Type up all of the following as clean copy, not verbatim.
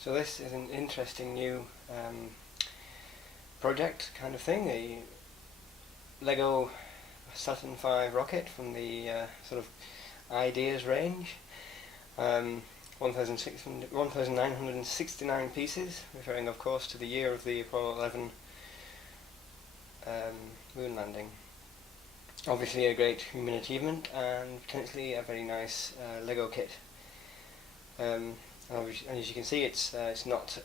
So this is an interesting new project kind of thing, a Lego Saturn V rocket from the sort of ideas range. 1,969 pieces, referring of course to the year of the Apollo 11 moon landing. Obviously a great human achievement and potentially a very nice Lego kit. And as you can see, it's not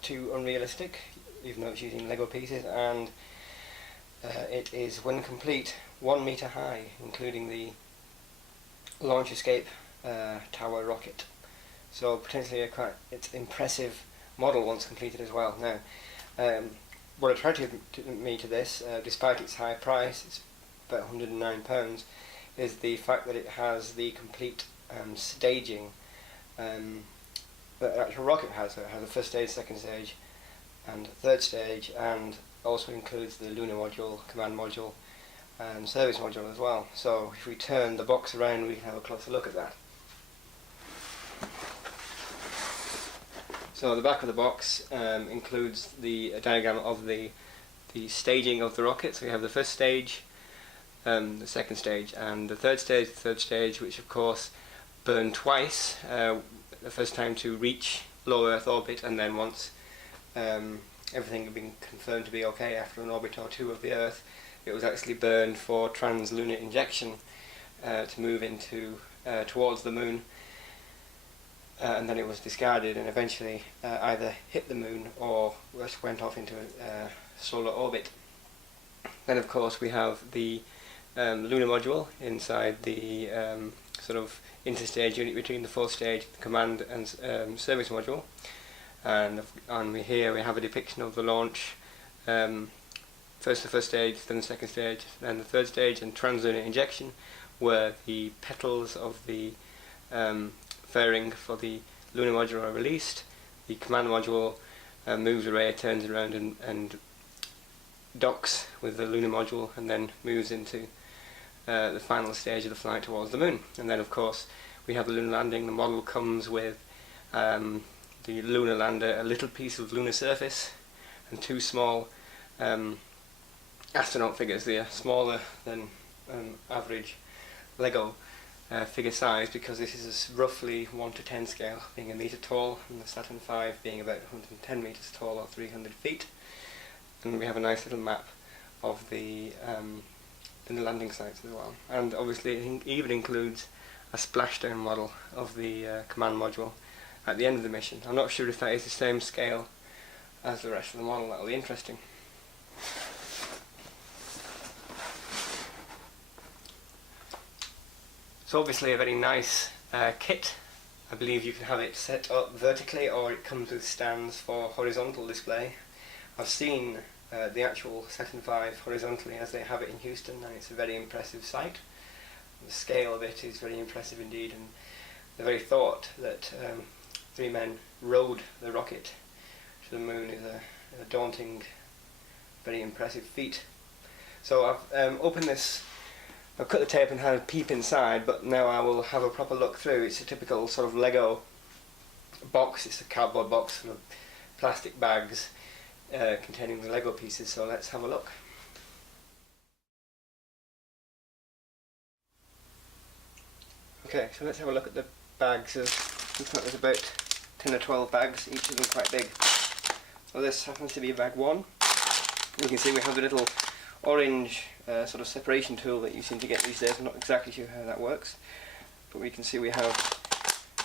too unrealistic, even though it's using Lego pieces, and it is, when complete, 1 meter high, including the launch escape tower rocket. So potentially it's impressive model once completed as well. Now, what attracted me to this, despite its high price, it's about £109, is the fact that it has the complete staging that the actual rocket has. So it has a first stage, second stage, and third stage, and also includes the lunar module, command module, and service module as well. So if we turn the box around, we can have a closer look at that. So the back of the box includes the diagram of the staging of the rocket. So we have the first stage, the second stage, and the third stage, which of course burned twice. The first time to reach low Earth orbit, and then once everything had been confirmed to be okay after an orbit or two of the Earth, it was actually burned for trans-lunar injection to move into towards the moon. And then it was discarded and eventually either hit the moon or went off into a solar orbit. Then of course we have the lunar module inside the sort of interstage unit between the fourth stage, the command and service module. And here we have a depiction of the launch, first the first stage, then the second stage, then the third stage, and trans-lunar injection, where the petals of the fairing for the lunar module are released. The command module moves array, turns around and docks with the lunar module, and then moves into the final stage of the flight towards the moon. And then of course we have the lunar landing. The model comes with the lunar lander, a little piece of lunar surface, and two small astronaut figures. They are smaller than average Lego figure size, because this is roughly 1 to 10 scale, being a metre tall, and the Saturn V being about 110 metres tall, or 300 feet. And we have a nice little map of the landing sites as well. And obviously it even includes a splashdown model of the command module at the end of the mission. I'm not sure if that is the same scale as the rest of the model. That'll be interesting. So obviously a very nice kit. I believe you can have it set up vertically, or it comes with stands for horizontal display. I've seen the actual Saturn V horizontally as they have it in Houston, and it's a very impressive sight. The scale of it is very impressive indeed, and the very thought that 3 men rode the rocket to the moon is a daunting, very impressive feat. So I've opened this. I've cut the tape and had a peep inside, but now I will have a proper look through. It's a typical sort of Lego box. It's a cardboard box full of plastic bags containing the Lego pieces, so let's have a look. Okay, so let's have a look at the bags. Looks like there's about 10 or 12 bags, each of them quite big. So this happens to be bag 1. You can see we have the little orange sort of separation tool that you seem to get these days. I'm not exactly sure how that works, but we can see we have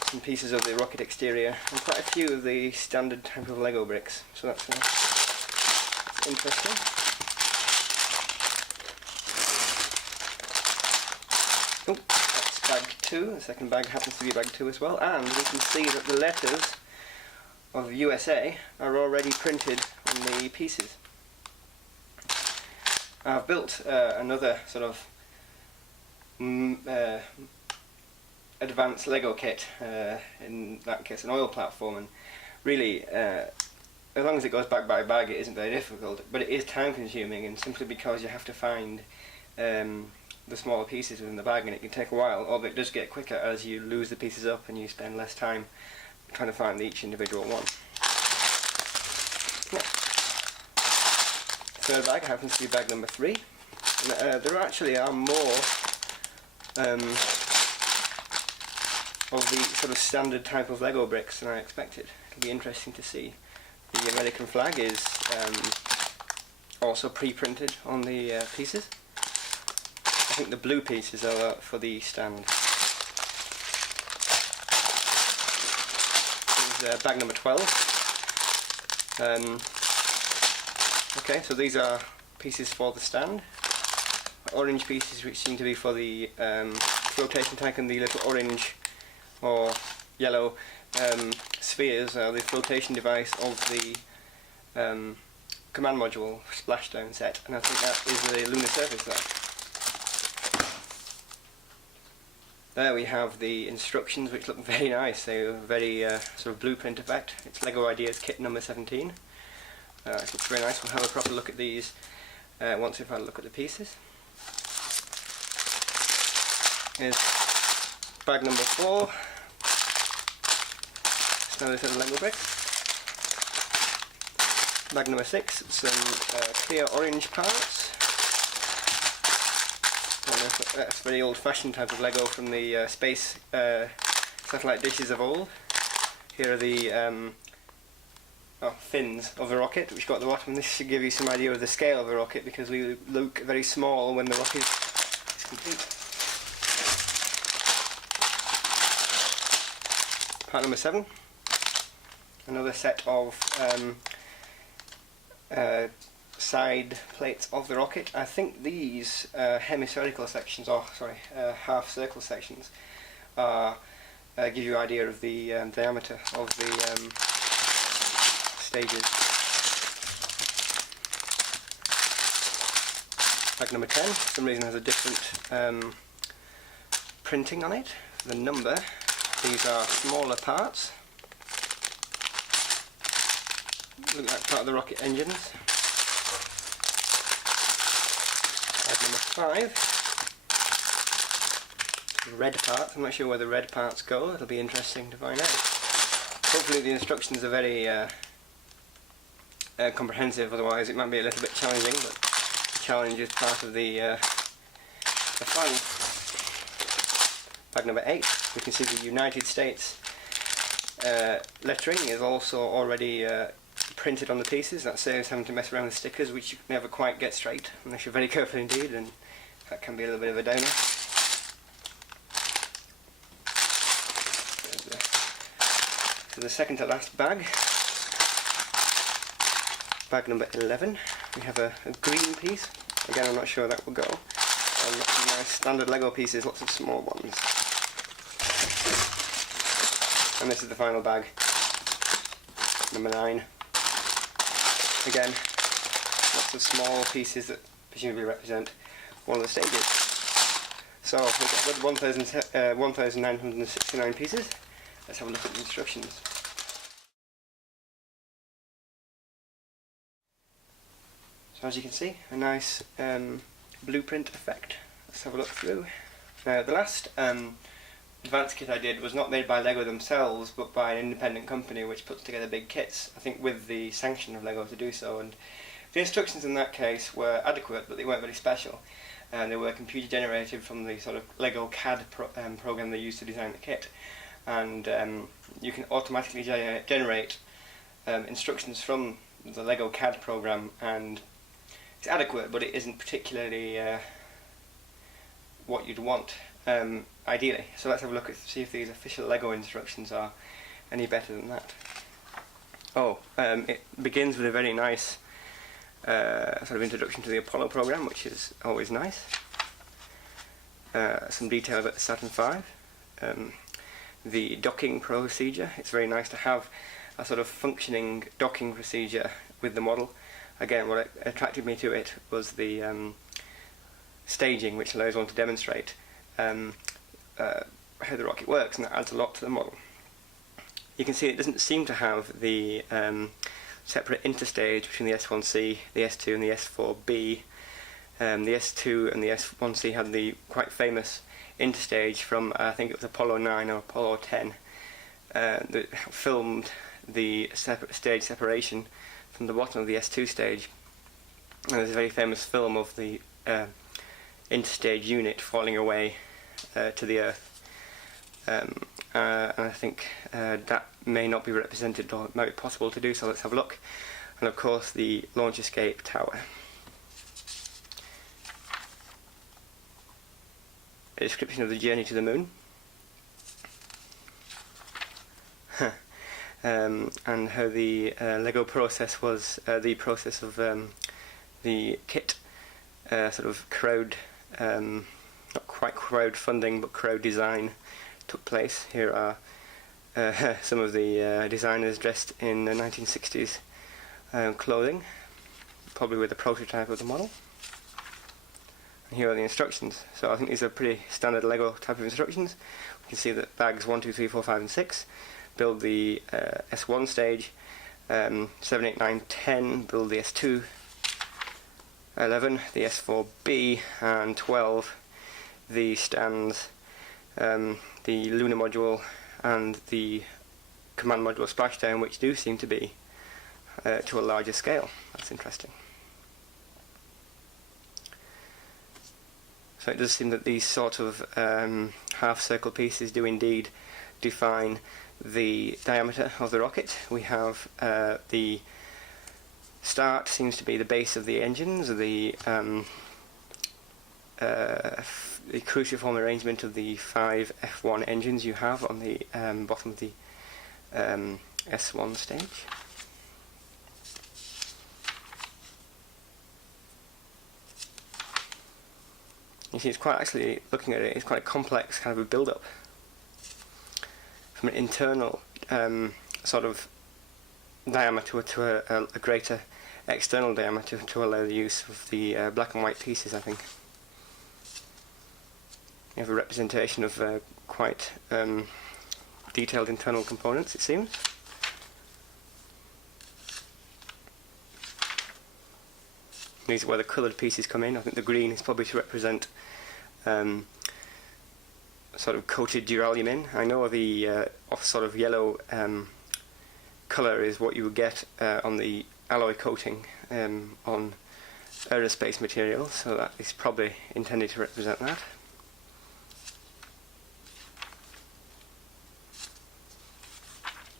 some pieces of the rocket exterior and quite a few of the standard type of Lego bricks. So that's interesting. Oh, that's bag 2. The second bag happens to be bag 2 as well, and we can see that the letters of USA are already printed on the pieces. I've built another sort of advanced Lego kit, in that case an oil platform, and really as long as it goes bag by bag it isn't very difficult, but it is time consuming, and simply because you have to find the smaller pieces within the bag, and it can take a while, although it does get quicker as you lose the pieces up and you spend less time trying to find each individual one. Yeah. Third bag happens to be bag number 3. And, there actually are more of the sort of standard type of Lego bricks than I expected. It'll be interesting to see. The American flag is also pre-printed on the pieces. I think the blue pieces are for the stand. This is bag number 12. Okay, so these are pieces for the stand. Orange pieces which seem to be for the flotation tank, and the little orange or yellow spheres are the flotation device of the command module splashdown set, and I think that is the lunar surface there. There we have the instructions, which look very nice. They are very sort of blueprint effect. It's LEGO Ideas kit number 17. It looks very nice. We'll have a proper look at these once we've had a look at the pieces. Here's bag number 4. Another little Lego brick. Bag number 6, some clear orange parts. That's very old-fashioned type of Lego from the space satellite dishes of old. Here are the fins of the rocket, which got at the bottom. This should give you some idea of the scale of the rocket, because we look very small when the rocket is complete. Part number 7. Another set of side plates of the rocket. I think these hemispherical sections, half circle sections, give you an idea of the diameter of the stages. Bag number 10, for some reason has a different printing on it. The number, these are smaller parts. Look like part of the rocket engines. Bag number 5. Red parts. I'm not sure where the red parts go. It'll be interesting to find out. Hopefully the instructions are very comprehensive, otherwise it might be a little bit challenging, but the challenge is part of the fun. Bag number 8. We can see the United States lettering is also already printed on the pieces. That saves having to mess around with stickers, which you never quite get straight unless you're very careful indeed, and that can be a little bit of a downer. So the second to last bag, bag number 11, we have a green piece. Again, I'm not sure that will go. And lots of nice standard Lego pieces, lots of small ones. And this is the final bag, number 9. Again, lots of small pieces that presumably represent one of the stages. So we've got 1,969 pieces. Let's have a look at the instructions. So as you can see, a nice blueprint effect. Let's have a look through. Now the last advanced kit I did was not made by LEGO themselves, but by an independent company which puts together big kits, I think with the sanction of LEGO to do so, and the instructions in that case were adequate, but they weren't very special, and they were computer generated from the sort of LEGO CAD program they used to design the kit, and you can automatically generate instructions from the LEGO CAD program, and it's adequate, but it isn't particularly what you'd want ideally. So let's have a look at see if these official LEGO instructions are any better than that. It begins with a very nice sort of introduction to the Apollo program, which is always nice. Some detail about the Saturn V. The docking procedure. It's very nice to have a sort of functioning docking procedure with the model. Again, what attracted me to it was the staging, which allows one to demonstrate how the rocket works, and that adds a lot to the model. You can see it doesn't seem to have the separate interstage between the S1C, the S2 and the S4B. The S2 and the S1C had the quite famous interstage from I think it was Apollo 9 or Apollo 10, that filmed the stage separation from the bottom of the S2 stage. And there's a very famous film of the interstage unit falling away to the Earth. And I think that may not be represented, or it might be possible to do so. Let's have a look. And of course the launch escape tower. A description of the journey to the moon. And how the Lego process was the process of the kit sort of crowd, not quite crowdfunding, but crowd design took place. Here are some of the designers dressed in the 1960s clothing, probably with a prototype of the model. And here are the instructions. So I think these are pretty standard Lego type of instructions. We can see that bags 1, 2, 3, 4, 5 and 6 build the S1 stage, 7, 8, 9, 10 build the S2, 11 the S4B, and 12 the stands, the lunar module and the command module splashdown, which do seem to be to a larger scale. That's interesting. So it does seem that these sort of half circle pieces do indeed define the diameter of the rocket. We have the start seems to be the base of the engines, the cruciform arrangement of the 5 F1 engines you have on the bottom of the S1 stage. You see, it's quite, actually, looking at it, it's quite a complex kind of a build-up. From an internal sort of diameter to a greater external diameter to allow the use of the black and white pieces, I think. You have a representation of quite detailed internal components, it seems. These are where the coloured pieces come in. I think the green is probably to represent sort of coated duralumin. I know the off sort of yellow colour is what you would get on the alloy coating on aerospace materials, so that is probably intended to represent that.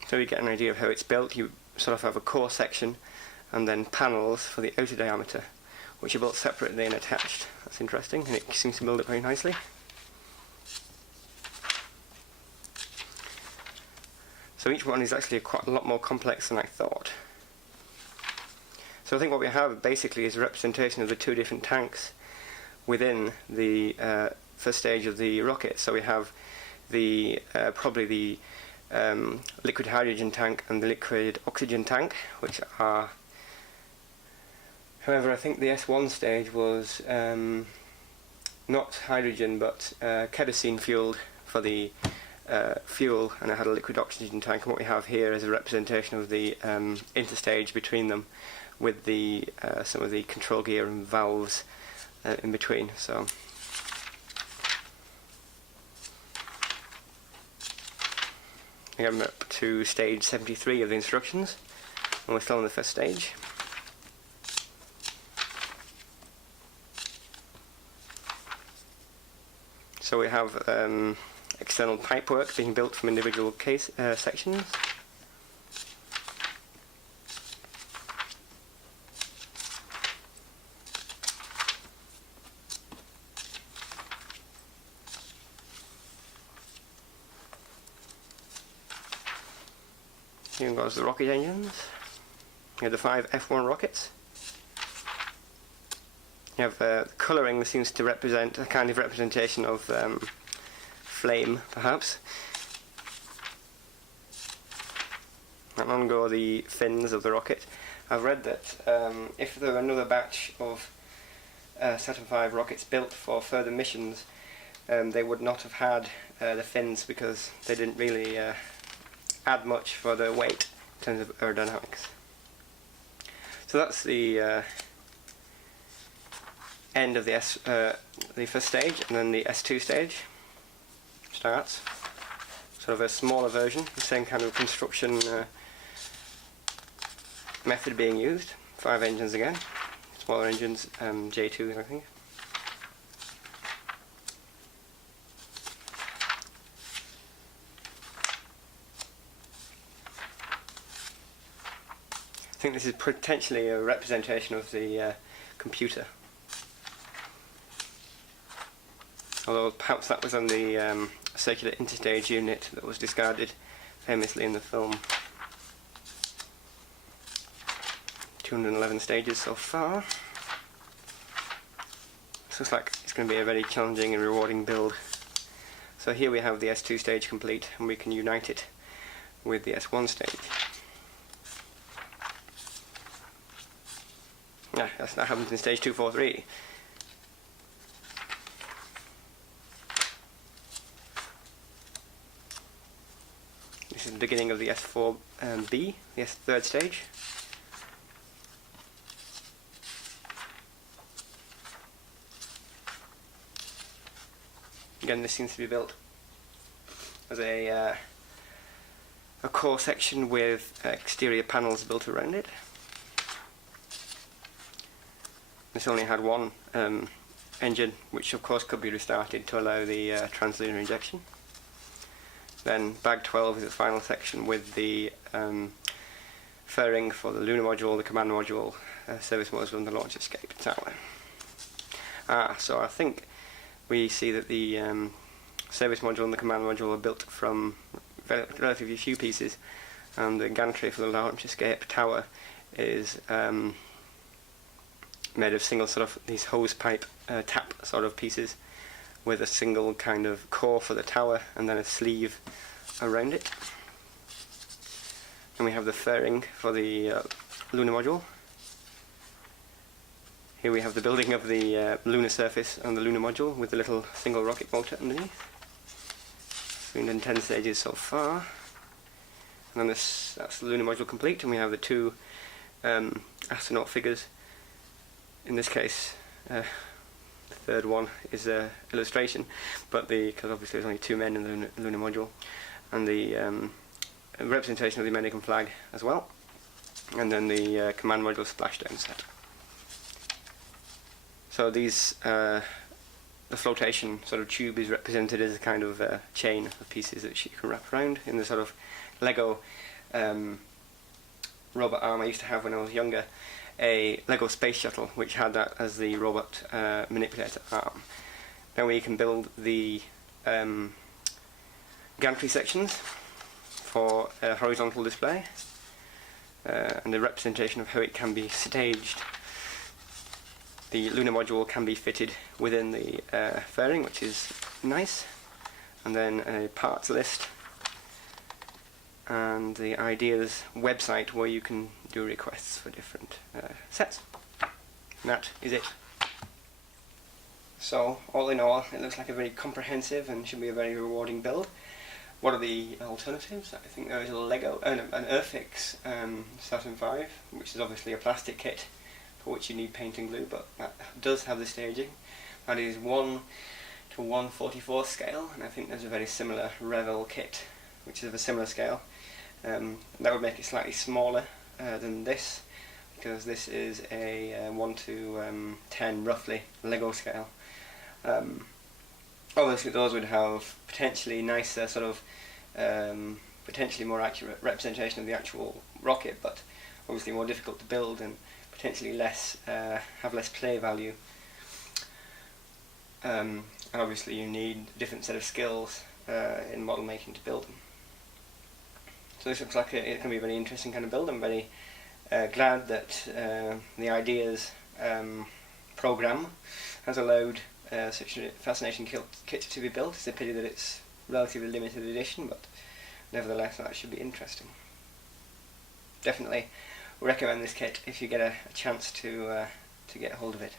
So you get an idea of how it's built. You sort of have a core section and then panels for the outer diameter, which are both separately and attached. That's interesting, and it seems to build it very nicely. So each one is actually quite a lot more complex than I thought. So I think what we have basically is a representation of the two different tanks within the first stage of the rocket. So we have the probably the liquid hydrogen tank and the liquid oxygen tank, which are, however, I think the S1 stage was not hydrogen but kerosene fueled for the fuel, and it had a liquid oxygen tank. And what we have here is a representation of the interstage between them, with the some of the control gear and valves in between. So I'm up to stage 73 of the instructions, and we're still on the first stage. So we have external pipework being built from individual case sections. Here goes the rocket engines. You have the 5 F1 rockets. You have the colouring that seems to represent a kind of representation of flame, perhaps. And on go the fins of the rocket. I've read that if there were another batch of Saturn V rockets built for further missions, they would not have had the fins, because they didn't really add much for the weight in terms of aerodynamics. So that's the end of the first stage, and then the S2 stage starts. sort of a smaller version, the same kind of construction method being used. 5 engines again, smaller engines, J2s I think. I think this is potentially a representation of the computer. Although perhaps that was on the circular interstage unit that was discarded famously in the film. 211 stages so far. This looks like it's going to be a very challenging and rewarding build. So here we have the S2 stage complete, and we can unite it with the S1 stage. Yeah, that happens in stage 243. This is the beginning of the S4B, the third stage. Again, this seems to be built as a core section with exterior panels built around it. This only had one engine, which of course could be restarted to allow the translunar injection. Then bag 12 is the final section with the fairing for the lunar module, the command module, service module and the launch escape tower. So I think we see that the service module and the command module are built from relatively few pieces, and the gantry for the launch escape tower is made of single sort of these hose pipe tap sort of pieces with a single kind of core for the tower and then a sleeve around it. And we have the fairing for the lunar module. Here we have the building of the lunar surface and the lunar module with the little single rocket motor underneath. 310 stages so far. And then that's the lunar module complete, and we have the two astronaut figures. In this case, the third one is an illustration, but because obviously there's only 2 men in the lunar module, and the representation of the American flag as well, and then the command module splashdown set. So these, the flotation sort of tube is represented as a kind of chain of pieces that you can wrap around in the sort of Lego robot arm I used to have when I was younger. A Lego space shuttle which had that as the robot manipulator arm. Then we can build the gantry sections for a horizontal display and a representation of how it can be staged. The lunar module can be fitted within the fairing, which is nice, and then a parts list and the ideas website where you can do requests for different sets. And that is it. So all in all, it looks like a very comprehensive and should be a very rewarding build. What are the alternatives? I think there is a Lego, an Earthix Saturn V, which is obviously a plastic kit for which you need paint and glue, but that does have the staging. That is 1 to 1/44 scale, and I think there's a very similar Revel kit which is of a similar scale. That would make it slightly smaller than this, because this is a 1 to 10 roughly Lego scale. Obviously those would have potentially nicer sort of potentially more accurate representation of the actual rocket, but obviously more difficult to build and potentially less have less play value. And obviously you need a different set of skills in model making to build them. So this looks like it can be a very interesting kind of build. I'm very glad that the Ideas program has allowed such a fascinating kit to be built. It's a pity that it's relatively limited edition, but nevertheless that should be interesting. Definitely recommend this kit if you get a chance to get hold of it.